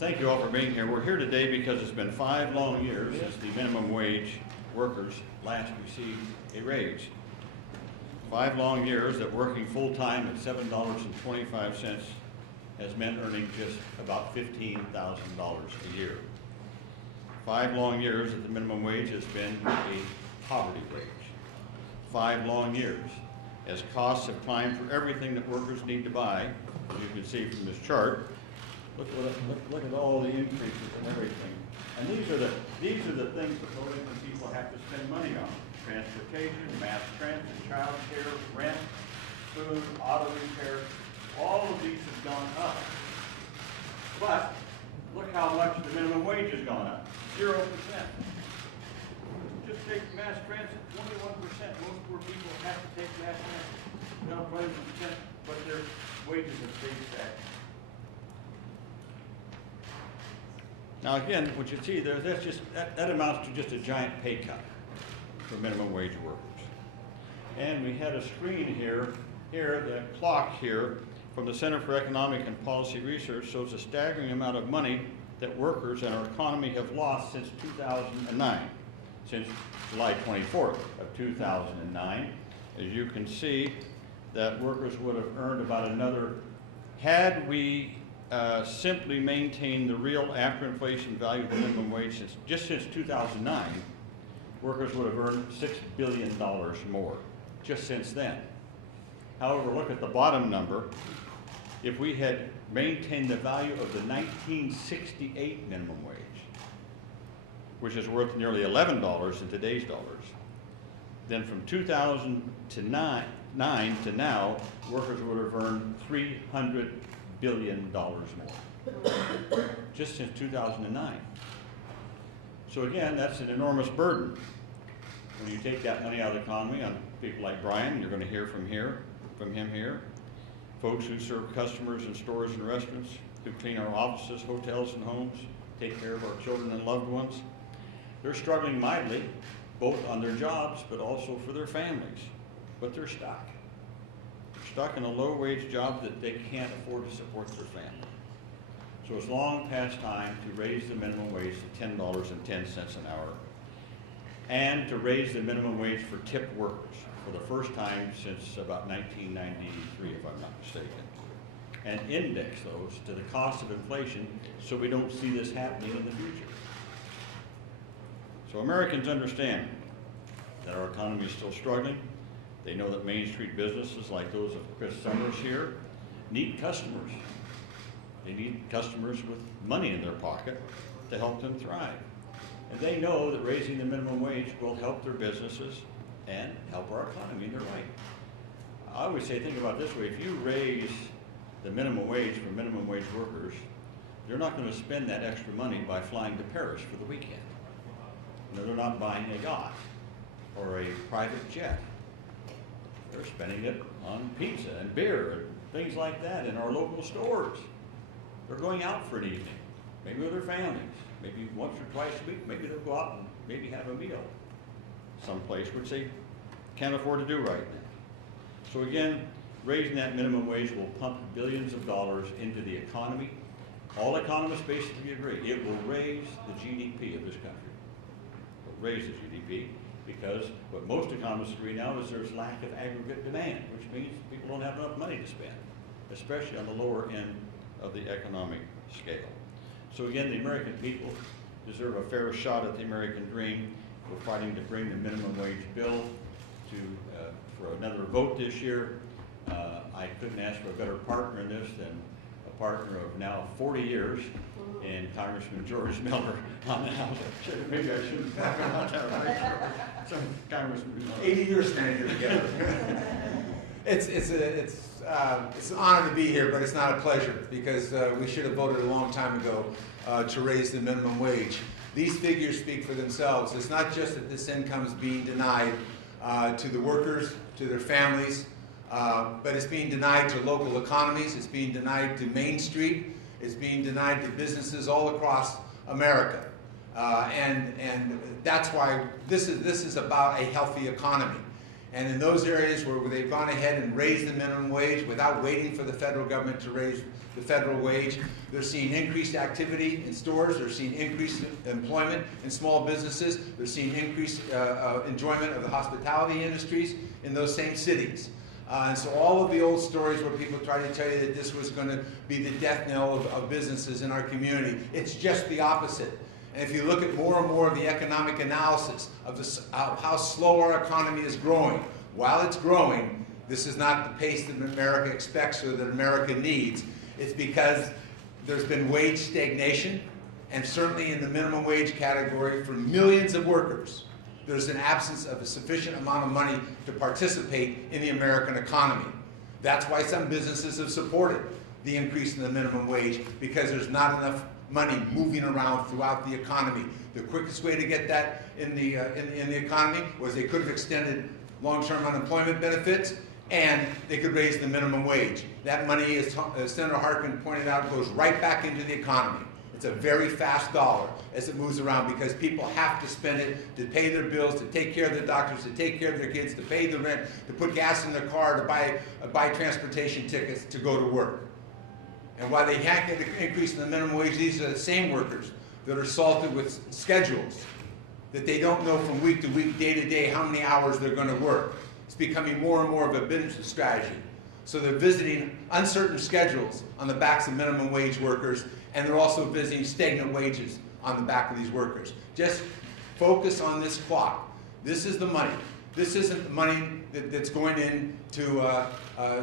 Thank you all for being here. We're here today because it's been 5 long years since the minimum wage workers last received a raise. 5 long years that working full-time at $7.25 has meant earning just about $15,000 a year. 5 long years that the minimum wage has been a poverty wage. 5 long years as costs have climbed for everything that workers need to buy. As you can see from this chart, look at all the increases and everything. And these are the things that low-income people have to spend money on: transportation, mass transit, child care, rent, food, auto repair. All of these have gone up. But look how much the minimum wage has gone up: 0%. Just take mass transit, 21%. Most poor people have to take mass transit. Not 21%, but their wages have stayed stagnant. Now again, what you see there, that amounts to just a giant pay cut for minimum wage workers. And we had a screen here, the clock here from the Center for Economic and Policy Research shows a staggering amount of money that workers and our economy have lost since 2009, since July 24th of 2009. As you can see, that workers would have earned about another, had we simply maintained the real after-inflation value of the minimum wage just since 2009, workers would have earned $6 billion more just since then. However, look at the bottom number. If we had maintained the value of the 1968 minimum wage, which is worth nearly $11 in today's dollars, then from 2009 to now, workers would have earned $300 billion more, just since 2009. So again, that's an enormous burden. When you take that money out of the economy on people like Brian, you're going to hear from him here, folks who serve customers in stores and restaurants, who clean our offices, hotels, and homes, take care of our children and loved ones. They're struggling mightily, both on their jobs, but also for their families. But they're stuck. They're stuck in a low-wage job that they can't afford to support their family. So it's long past time to raise the minimum wage to $10.10 an hour, and to raise the minimum wage for tipped workers for the first time since about 1993, if I'm not mistaken, and index those to the cost of inflation so we don't see this happening in the future. So Americans understand that our economy is still struggling. They know that Main Street businesses like those of Chris Summers here need customers. They need customers with money in their pocket to help them thrive. And they know that raising the minimum wage will help their businesses and help our economy, and they're right. I always say, think about it this way: if you raise the minimum wage for minimum wage workers, they're not going to spend that extra money by flying to Paris for the weekend. No, they're not buying a yacht or a private jet. They're spending it on pizza and beer and things like that in our local stores. They're going out for an evening, maybe with their families, maybe once or twice a week. Maybe they'll go out and maybe have a meal someplace, which they can't afford to do right now. So again, raising that minimum wage will pump billions of dollars into the economy. All economists basically agree it will raise the GDP of this country. It will raise the GDP because what most economists agree now is there's lack of aggregate demand, which means people don't have enough money to spend, especially on the lower end of the economic scale. So again, the American people deserve a fair shot at the American dream. We're fighting to bring the minimum wage bill for another vote this year. I couldn't ask for a better partner in this than a partner of now 40 years in Congressman George Miller on the House. Maybe I shouldn't talk about that right now. So, Congressman Miller. 80 years standing here together. It's an honor to be here, but it's not a pleasure because we should have voted a long time ago to raise the minimum wage. These figures speak for themselves. It's not just that this income is being denied to the workers, to their families, but it's being denied to local economies. It's being denied to Main Street. It's being denied to businesses all across America. And that's why this is about a healthy economy. And in those areas where they've gone ahead and raised the minimum wage without waiting for the federal government to raise the federal wage, they're seeing increased activity in stores, they're seeing increased employment in small businesses, they're seeing increased enjoyment of the hospitality industries in those same cities. And so all of the old stories where people try to tell you that this was going to be the death knell of businesses in our community, it's just the opposite. And if you look at more and more of the economic analysis of how slow our economy is growing, while it's growing, this is not the pace that America expects or that America needs. It's because there's been wage stagnation, and certainly in the minimum wage category for millions of workers, there's an absence of a sufficient amount of money to participate in the American economy. That's why some businesses have supported the increase in the minimum wage, because there's not enough money moving around throughout the economy. The quickest way to get that in the economy was they could have extended long-term unemployment benefits, and they could raise the minimum wage. That money, as Senator Harkin pointed out, goes right back into the economy. It's a very fast dollar as it moves around, because people have to spend it to pay their bills, to take care of their doctors, to take care of their kids, to pay the rent, to put gas in their car, to buy transportation tickets to go to work. And while they can't get an increase in the minimum wage, these are the same workers that are assaulted with schedules that they don't know from week to week, day to day, how many hours they're going to work. It's becoming more and more of a business strategy. So they're visiting uncertain schedules on the backs of minimum wage workers, and they're also visiting stagnant wages on the back of these workers. Just focus on this clock. This is the money. This isn't the money that's going into,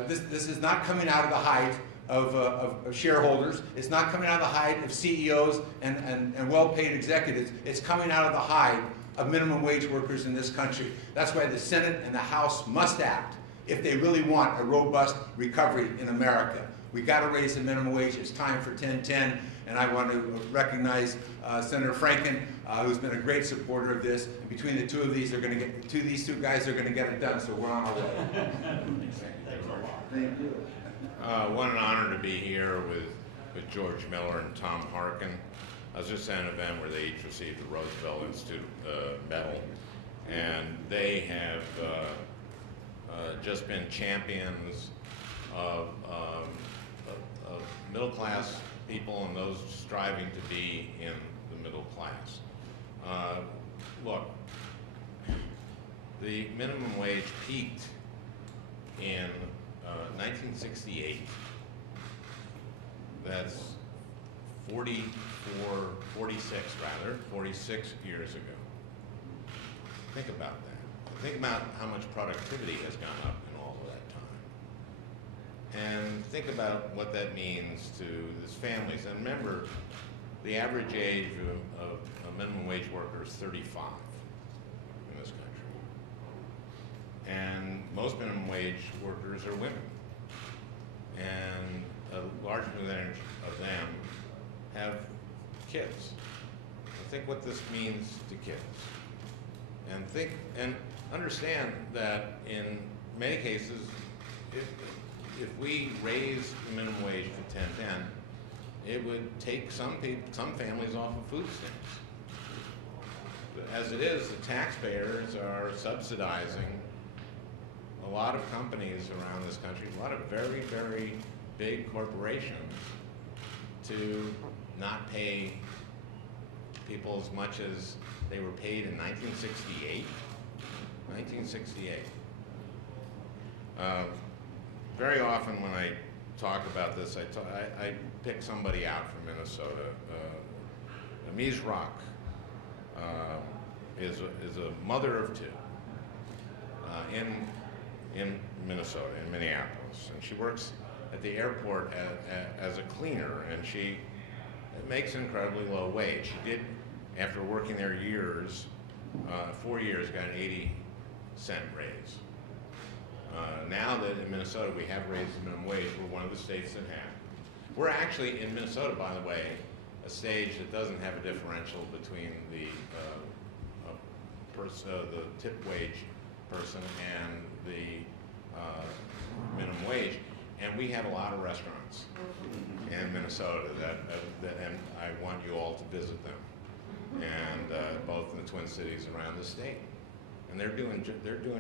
this is not coming out of the hide of shareholders. It's not coming out of the hide of CEOs and well-paid executives. It's coming out of the hide of minimum wage workers in this country. That's why the Senate and the House must act if they really want a robust recovery in America. We got to raise the minimum wage. It's time for 10-10, and I want to recognize Senator Franken, who's been a great supporter of this. And between the two of these, these two guys are going to get it done. So we're on our way. Thank you. What an honor to be here with George Miller and Tom Harkin. I was just at an event where they each received the Roosevelt Institute medal, and they have just been champions of middle-class people and those striving to be in the middle class. Look, the minimum wage peaked in 1968. That's 46 years ago. Think about that. Think about how much productivity has gone up in all of that time. And think about what that means to these families. And remember, the average age of a minimum wage worker is 35 in this country. And most minimum wage workers are women. And a large percentage of them have kids. Think what this means to kids. And understand that in many cases, if we raise the minimum wage to 10-10, it would take some families off of food stamps. As it is, the taxpayers are subsidizing a lot of companies around this country, a lot of very, very big corporations, to not pay people as much as they were paid in 1968. 1968. Very often when I talk about this, I pick somebody out from Minnesota. Amiz Rock is a mother of two in Minnesota, in Minneapolis, and she works at the airport as a cleaner, and she makes an incredibly low wage. She did, after working there years, 4 years, got an 80-cent raise. Now that in Minnesota we have raised the minimum wage, we're one of the states that have. We're actually, in Minnesota, by the way, a state that doesn't have a differential between the tip wage person and the minimum wage. And we have a lot of restaurants in Minnesota and I want you all to visit them, and both in the Twin Cities and around the state. And they're doing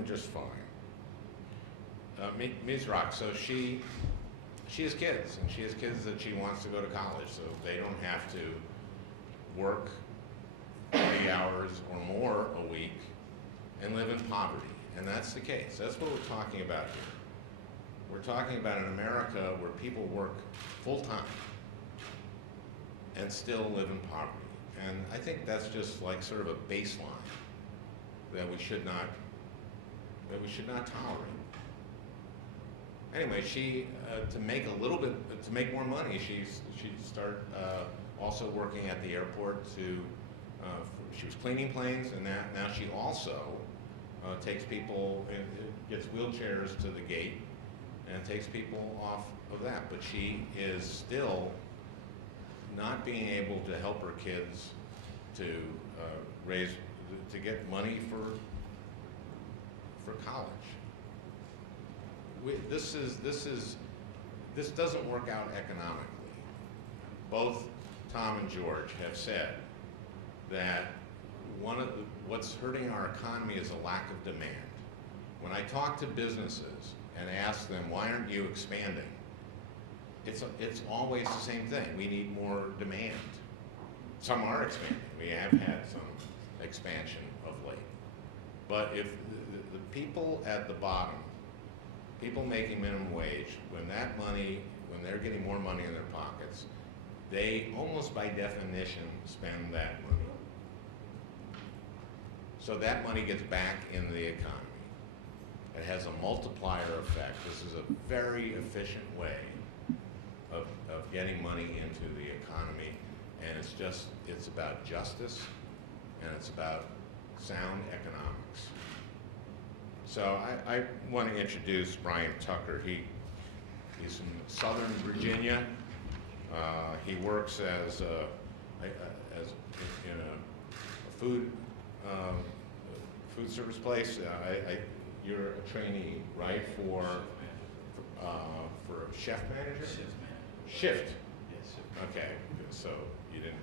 just fine. Mizrak, so she has kids, and she has kids that she wants to go to college, so they don't have to work 40 hours or more a week and live in poverty. And that's the case. That's what we're talking about here. We're talking about an America where people work full-time and still live in poverty. And I think that's just like sort of a baseline that we should not tolerate. Anyway, she to make more money, she started also working at the airport she was cleaning planes, and now she also takes people, gets wheelchairs to the gate and takes people off of that. But she is still not being able to help her kids to get money for college. This doesn't work out economically. Both Tom and George have said that what's hurting our economy is a lack of demand. When I talk to businesses and ask them, why aren't you expanding? It's always the same thing. We need more demand. Some are expanding. We have had some expansion of late. But if the people at the bottom, people making minimum wage, when they're getting more money in their pockets, they almost by definition spend that money. So that money gets back in the economy. It has a multiplier effect. This is a very efficient way of getting money into the economy, and it's about justice, and it's about sound economics. So I want to introduce Brian Tucker. He's from Southern Virginia. He works as in a food service place. You're a trainee, right? For chef manager? Shift. Yes, sir. Okay, so you don't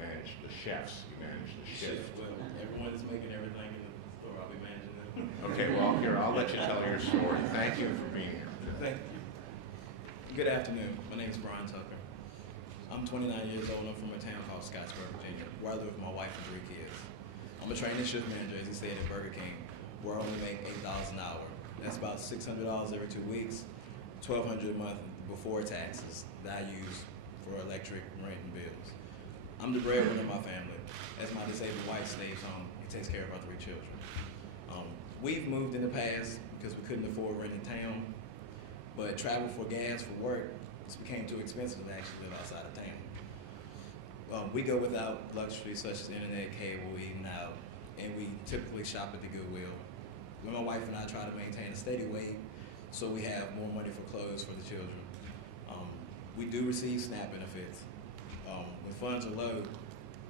manage the chefs, you manage the shift. Well, everyone is making everything in the store, I'll be managing them. Okay, well, here, I'll let you tell your story. Thank you for being here. Thank you. Good afternoon. My name is Brian Tucker. I'm 29 years old. I'm from a town called Scottsboro, Virginia, where I live with my wife and 3 kids. I'm a trainee shift manager, as he said, at Burger King, where I only make $8 an hour. That's about $600 every 2 weeks, $1,200 a month before taxes that I use for electric, rent, and bills. I'm the breadwinner of my family. As my disabled wife stays home and takes care of our 3 children. We've moved in the past because we couldn't afford rent in town, but travel for gas for work just became too expensive to actually live outside of town. We go without luxuries such as internet, cable, eating out, and we typically shop at the Goodwill. When my wife and I try to maintain a steady weight so we have more money for clothes for the children. We do receive SNAP benefits. When funds are low,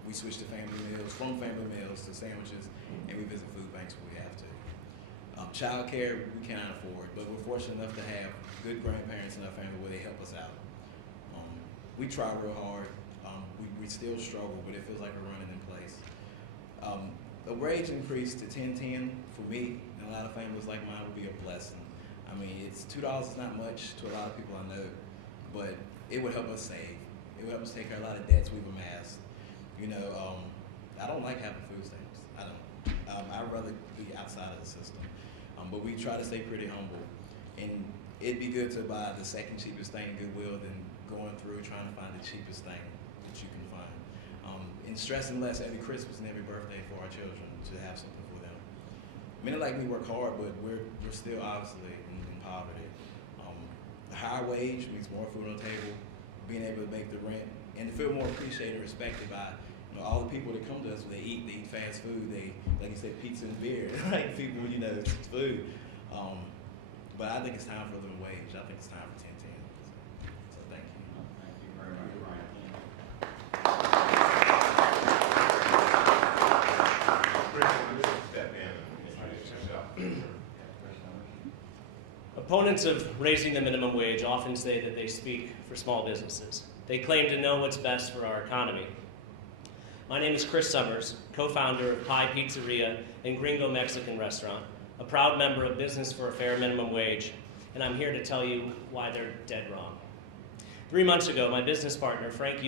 we switch to family meals, from family meals to sandwiches, and we visit food banks when we have to. Child care, we cannot afford, but we're fortunate enough to have good grandparents in our family where they help us out. We try real hard. We still struggle, but it feels like we're running in place. A wage increase to $10.10 for me and a lot of families like mine would be a blessing. I mean, it's $2 is not much to a lot of people I know, but it would help us save. It would help us take care of a lot of debts we've amassed. You know, I don't like having food stamps. I don't. I'd rather be outside of the system. But we try to stay pretty humble. And it'd be good to buy the second cheapest thing in Goodwill than going through trying to find the cheapest thing that you can find. And stressing less every Christmas and every birthday for our children to have something for them. Men like me work hard, but we're still obviously in poverty. A higher wage means more food on the table, being able to make the rent, and to feel more appreciated and respected by all the people that come to us. They eat fast food, they, like you said, pizza and beer, like people, it's food. But I think it's time for a living wage. I think it's time for 10.10. So thank you. Thank you very much, Brian. Step in and introduce yourself. Opponents of raising the minimum wage often say that they speak for small businesses. They claim to know what's best for our economy. My name is Chris Summers, co-founder of Pie Pizzeria and Gringo Mexican Restaurant, a proud member of Business for a Fair Minimum Wage, and I'm here to tell you why they're dead wrong. 3 months ago, my business partner, Frank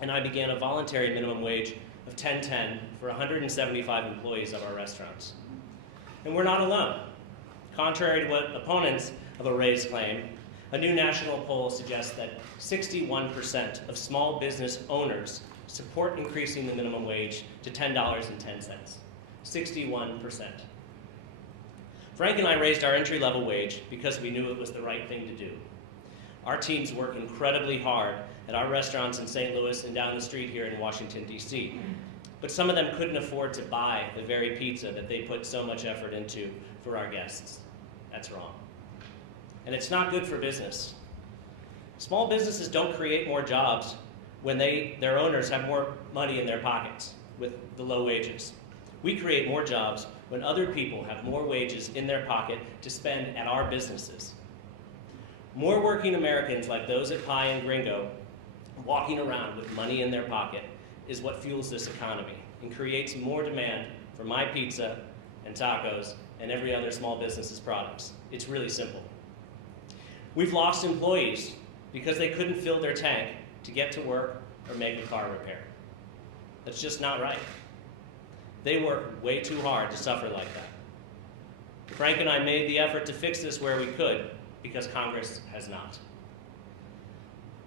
and I began a voluntary minimum wage of $10.10 for 175 employees of our restaurants. And we're not alone. Contrary to what opponents of a raise claim, a new national poll suggests that 61% of small business owners support increasing the minimum wage to $10.10. 61%. Frank and I raised our entry-level wage because we knew it was the right thing to do. Our teams work incredibly hard at our restaurants in St. Louis and down the street here in Washington, D.C. But some of them couldn't afford to buy the very pizza that they put so much effort into for our guests. That's wrong. And it's not good for business. Small businesses don't create more jobs when their owners have more money in their pockets with the low wages. We create more jobs when other people have more wages in their pocket to spend at our businesses. More working Americans like those at Pie and Gringo walking around with money in their pocket is what fuels this economy and creates more demand for my pizza and tacos and every other small business's products. It's really simple. We've lost employees because they couldn't fill their tank to get to work or make a car repair. That's just not right. They work way too hard to suffer like that. Frank and I made the effort to fix this where we could because Congress has not.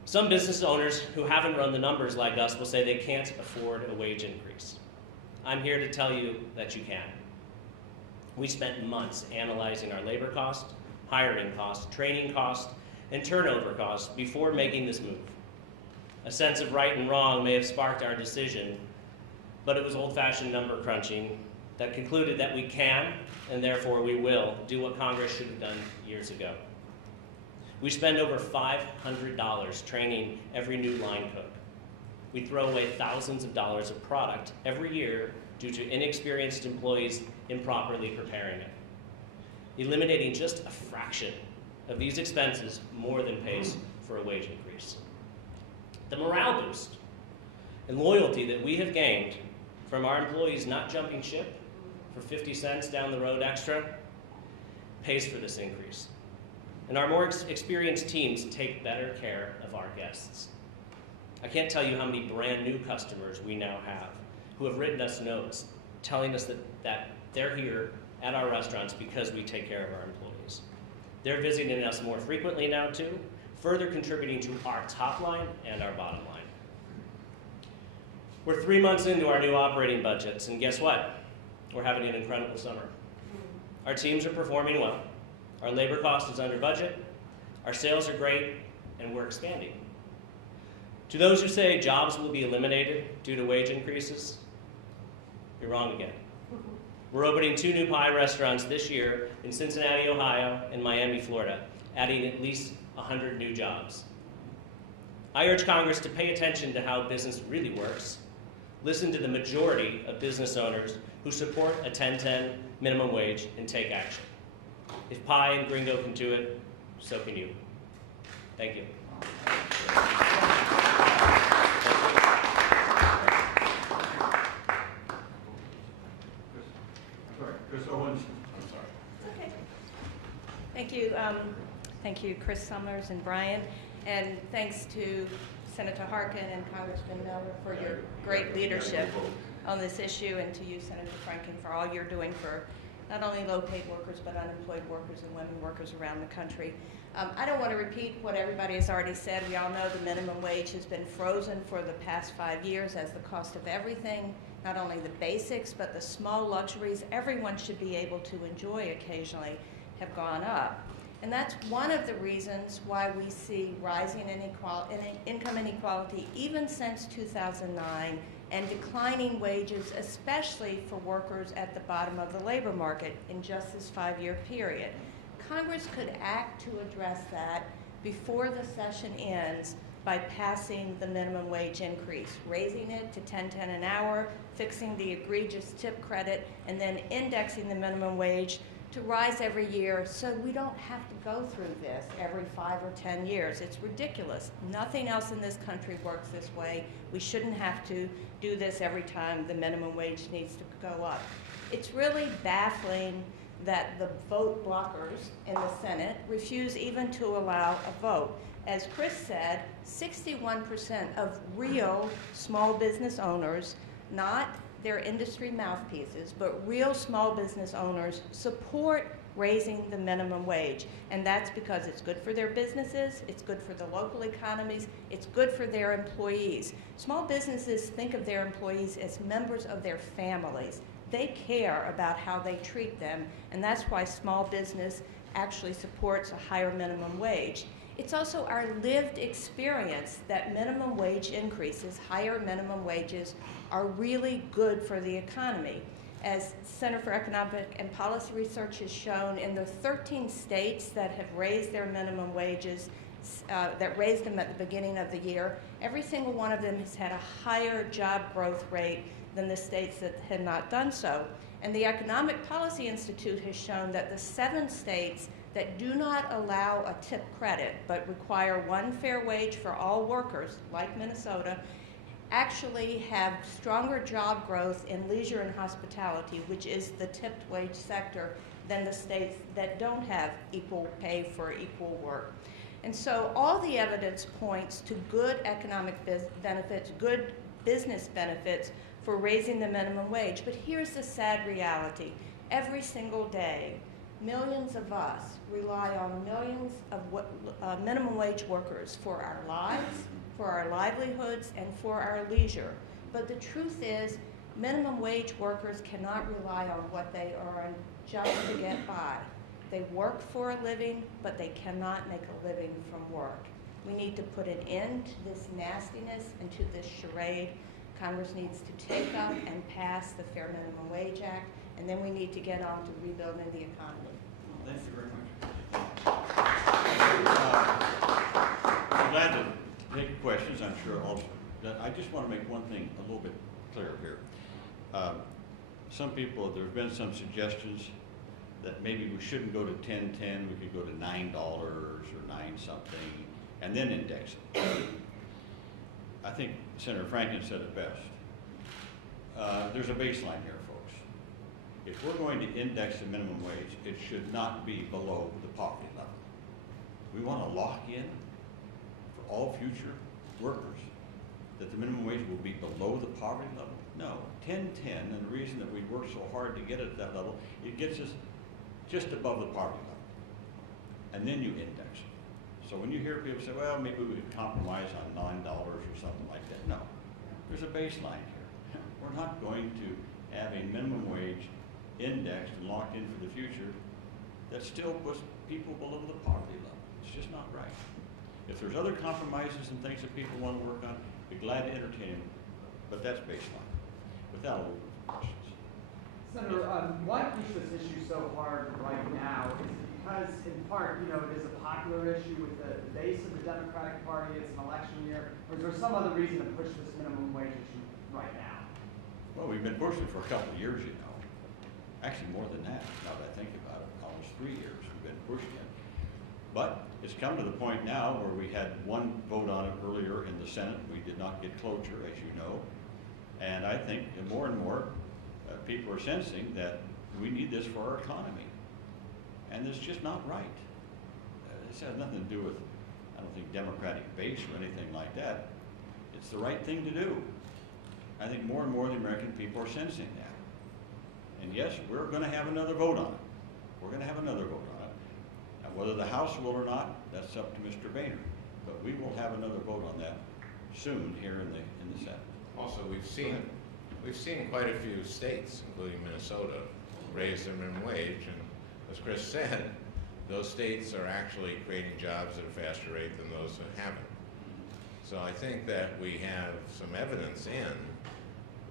Some business owners who haven't run the numbers like us will say they can't afford a wage increase. I'm here to tell you that you can. We spent months analyzing our labor costs, hiring costs, training costs, and turnover costs before making this move. A sense of right and wrong may have sparked our decision, but it was old-fashioned number crunching that concluded that we can, and therefore we will, do what Congress should have done years ago. We spend over $500 training every new line cook. We throw away thousands of dollars of product every year due to inexperienced employees improperly preparing it. Eliminating just a fraction of these expenses more than pays for a wage increase. The morale boost and loyalty that we have gained from our employees not jumping ship for 50 cents down the road extra pays for this increase. And our more experienced teams take better care of our guests. I can't tell you how many brand new customers we now have who have written us notes telling us that they're here at our restaurants because we take care of our employees. They're visiting us more frequently now too, further contributing to our top line and our bottom line. We're 3 months into our new operating budgets, and guess what? We're having an incredible summer. Our teams are performing well. Our labor cost is under budget. Our sales are great, and we're expanding. To those who say jobs will be eliminated due to wage increases, you're wrong again. We're opening 2 new pie restaurants this year in Cincinnati, Ohio, and Miami, Florida, adding at least 100 new jobs. I urge Congress to pay attention to how business really works. Listen to the majority of business owners who support a 10-10 minimum wage and take action. If Pie and Gringo can do it, so can you. Thank you. Chris Owens. I'm sorry. Okay. Thank you, Chris Summers and Brian, and thanks to Senator Harkin and Congressman Miller for your great leadership on this issue, and to you, Senator Franken, for all you're doing for not only low-paid workers, but unemployed workers and women workers around the country. I don't want to repeat what everybody has already said. We all know the minimum wage has been frozen for the past 5 years as the cost of everything, not only the basics, but the small luxuries everyone should be able to enjoy occasionally, have gone up. And that's one of the reasons why we see rising income inequality even since 2009, and declining wages, especially for workers at the bottom of the labor market in just this 5-year period. Congress could act to address that before the session ends by passing the minimum wage increase, raising it to $10.10 an hour, fixing the egregious tip credit, and then indexing the minimum wage to rise every year so we don't have to go through this every 5 or 10 years. It's ridiculous. Nothing else in this country works this way. We shouldn't have to do this every time the minimum wage needs to go up. It's really baffling that the vote blockers in the Senate refuse even to allow a vote. As Chris said, 61% of real small business owners, not their industry mouthpieces, but real small business owners support raising the minimum wage. And that's because it's good for their businesses, it's good for the local economies, it's good for their employees. Small businesses think of their employees as members of their families. They care about how they treat them, and that's why small business actually supports a higher minimum wage. It's also our lived experience that minimum wage increases, higher minimum wages, are really good for the economy. As Center for Economic and Policy Research has shown, in the 13 states that have raised their minimum wages, that raised them at the beginning of the year, every single one of them has had a higher job growth rate than the states that had not done so. And the Economic Policy Institute has shown that the 7 states that do not allow a tip credit but require one fair wage for all workers, like Minnesota, actually have stronger job growth in leisure and hospitality, which is the tipped wage sector, than the states that don't have equal pay for equal work. And so all the evidence points to good economic benefits, good business benefits for raising the minimum wage. But here's the sad reality. Every single day, millions of us rely on millions of minimum wage workers for our lives, for our livelihoods, and for our leisure. But the truth is, minimum wage workers cannot rely on what they earn just to get by. They work for a living, but they cannot make a living from work. We need to put an end to this nastiness and to this charade. Congress needs to take up and pass the Fair Minimum Wage Act, and then we need to get on to rebuilding the economy. Thank you very much. I'm glad to take questions, I'm sure also. I just want to make one thing a little bit clearer here. Some people, there have been some suggestions that maybe we shouldn't go to 10.10, we could go to $9 or 9 something, and then index it. I think Senator Franken said it best. There's a baseline here, folks. If we're going to index the minimum wage, it should not be below the poverty level. We want to lock in for all future workers that the minimum wage will be below the poverty level? No, 10.10, and the reason that we work so hard to get it at that level, it gets us just above the poverty level. And then you index it. So when you hear people say, well, maybe we could compromise on $9 or something like that, no. There's a baseline here. We're not going to have a minimum wage indexed and locked in for the future that still puts people below the poverty level. It's just not right. If there's other compromises and things that people want to work on, be glad to entertain them, but that's baseline. Without a little questions. Senator, why push this issue so hard right now? Is it because, in part, it is a popular issue with the base of the Democratic Party, it's an election year, or is there some other reason to push this minimum wage issue right now? Well, we've been pushing for a couple of years, Actually, more than that, now that I think about it, almost 3 years we've been pushing it. But it's come to the point now where we had one vote on it earlier in the Senate. We did not get cloture, as you know. And I think that more and more people are sensing that we need this for our economy. And it's just not right. This has nothing to do with, I don't think, Democratic base or anything like that. It's the right thing to do. I think more and more the American people are sensing that. And yes, we're going to have another vote on it. We're going to have another vote on it. Now, whether the House will or not, that's up to Mr. Boehner. But we will have another vote on that soon here in the Senate. Also, we've seen quite a few states, including Minnesota, raise their minimum wage, and as Chris said, those states are actually creating jobs at a faster rate than those that haven't. So I think that we have some evidence in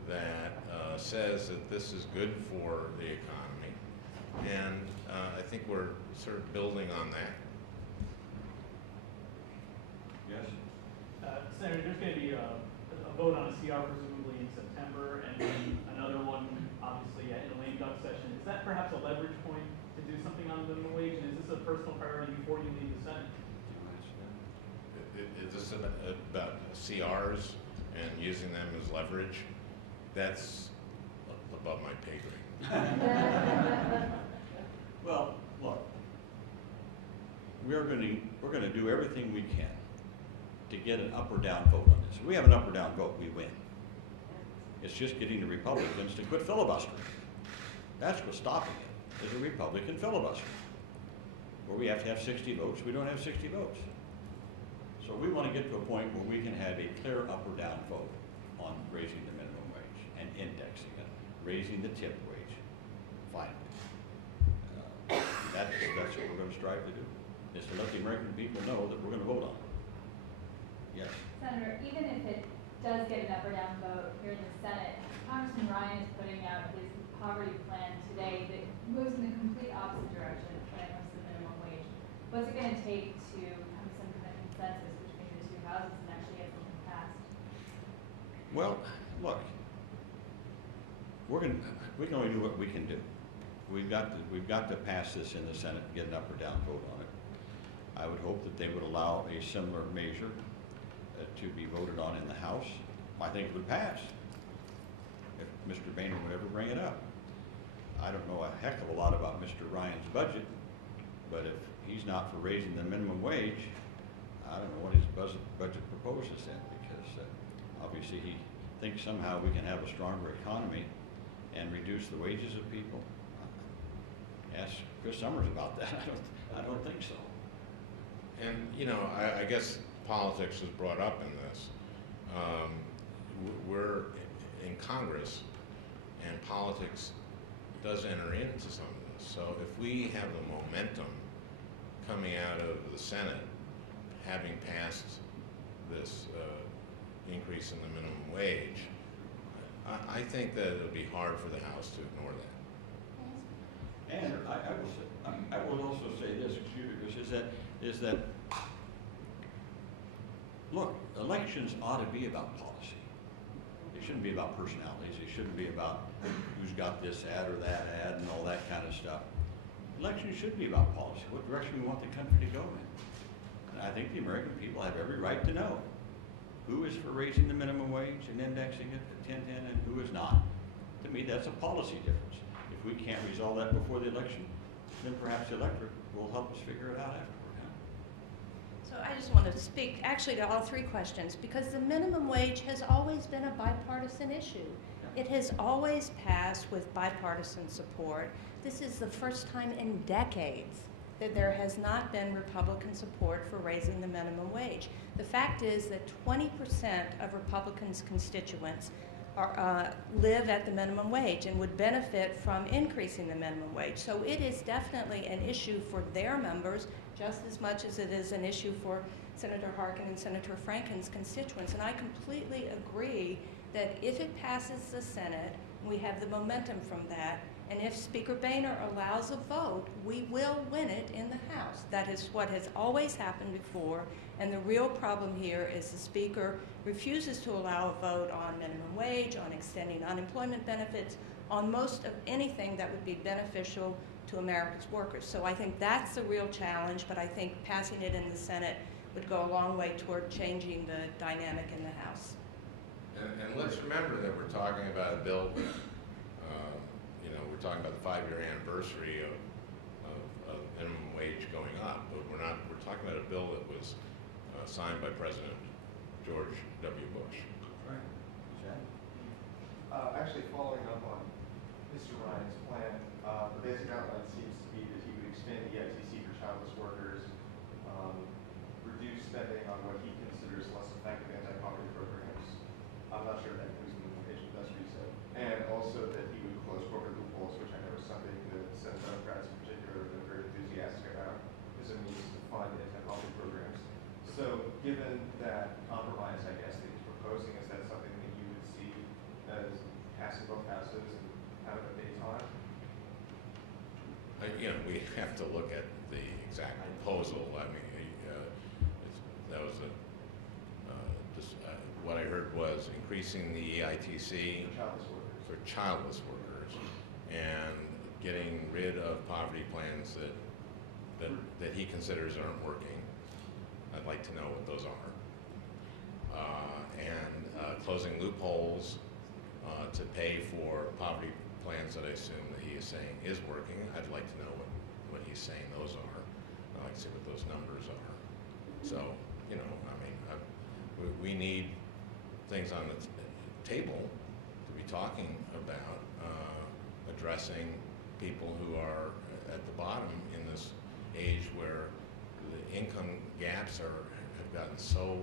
that says that this is good for the economy, and I think we're sort of building on that. Yes? Senator, there's going to be a vote on a CR presumably in September, and then another one obviously in the lame duck session. Is that perhaps a leverage point to do something on the minimum wage, and is this a personal priority before you leave the Senate? Is this about CRs and using them as leverage? That's above my pay grade. we're going to do everything we can to get an up or down vote on this. If we have an up or down vote, we win. It's just getting the Republicans to quit filibustering. That's what's stopping it, is a Republican filibuster. Where we have to have 60 votes, we don't have 60 votes. So we want to get to a point where we can have a clear up or down vote on raising the minimum wage and indexing it, raising the tip wage, finally. That's what we're going to strive to do, is to let the American people know that we're going to vote on it. Yes? Senator, even if it does get an up or down vote here in the Senate, Congressman Ryan is putting out his poverty plan today that moves in the complete opposite direction when it comes to the minimum wage. What's it going to take to have some kind of consensus between the two houses and actually get something passed? Well, look, we can only do what we can do. We've got to pass this in the Senate and get an up or down vote on it. I would hope that they would allow a similar measure to be voted on in the House. I think it would pass if Mr. Boehner would ever bring it up. I don't know a heck of a lot about Mr. Ryan's budget, but if he's not for raising the minimum wage, I don't know what his budget proposes then, because obviously he thinks somehow we can have a stronger economy and reduce the wages of people. Ask Chris Summers about that. I don't think so. And, you know, I guess politics is brought up in this. We're in Congress, and politics does enter into some of this. So if we have the momentum coming out of the Senate, having passed this increase in the minimum wage, I think that it'll be hard for the House to ignore that. And I will also say this, excuse me, Chris, is that look, elections ought to be about policy. They shouldn't be about personalities. They shouldn't be about who's got this ad or that ad and all that kind of stuff. Elections should be about policy, what direction we want the country to go in. And I think the American people have every right to know who is for raising the minimum wage and indexing it to 1010 and who is not. To me, that's a policy difference. If we can't resolve that before the election, then perhaps the electorate will help us figure it out afterward. So I just wanted to speak actually to all three questions, because the minimum wage has always been a bipartisan issue. It has always passed with bipartisan support. This is the first time in decades that there has not been Republican support for raising the minimum wage. The fact is that 20% of Republicans' constituents live at the minimum wage and would benefit from increasing the minimum wage. So it is definitely an issue for their members just as much as it is an issue for Senator Harkin and Senator Franken's constituents. And I completely agree that if it passes the Senate, we have the momentum from that, and if Speaker Boehner allows a vote, we will win it in the House. That is what has always happened before, and the real problem here is the Speaker refuses to allow a vote on minimum wage, on extending unemployment benefits, on most of anything that would be beneficial to America's workers. So I think that's the real challenge, but I think passing it in the Senate would go a long way toward changing the dynamic in the House. And let's remember that we're talking about a bill, you know, we're talking about the 5-year anniversary of minimum wage going up, but we're talking about a bill that was signed by President George W. Bush. Right. Actually, following up on Mr. Ryan's plan, the basic outline seems to be that he would extend the EITC for childless workers, reduce spending on what he considers less effective anti-poverty programs. I'm not sure if that includes the implementation, but that's what he said. And also that he would close corporate loopholes, which I know is something that Senate Democrats in particular have been very enthusiastic about, as a means to fund anti-poverty programs. So given that compromise, I guess, that he's proposing, is that something that you would see as passing both houses and having a big time? You know, we have to look at the exact proposal. I mean, that was what I heard was increasing the EITC for childless workers and getting rid of poverty plans that he considers aren't working. I'd like to know what those are. And closing loopholes to pay for poverty plans that I assume that he is saying is working. I'd like to know what he's saying those are. I like to see what those numbers are. So, you know, I mean, we need things on the table to be talking about addressing people who are at the bottom in this age where the income gaps have gotten so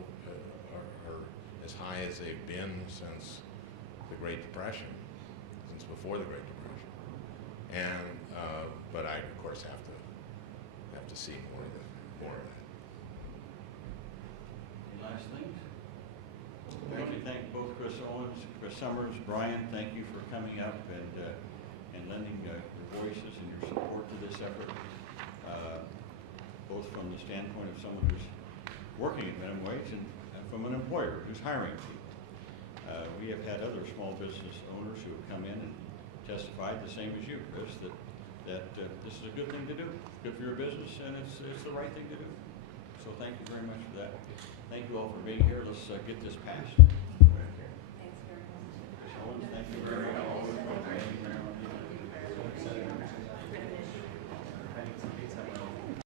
are as high as they've been since the Great Depression, since before the Great Depression. And but I of course have to see more of that. Any last things? I want to thank both Chris Owens, Chris Summers, Brian. Thank you for coming up and lending your voices and your support to this effort, both from the standpoint of someone who's working at minimum wage and from an employer who's hiring people. We have had other small business owners who have come in and testified the same as you, Chris, that this is a good thing to do, good for your business, and it's the right thing to do. So thank you very much for that. Thank you all for being here. Let's get this passed.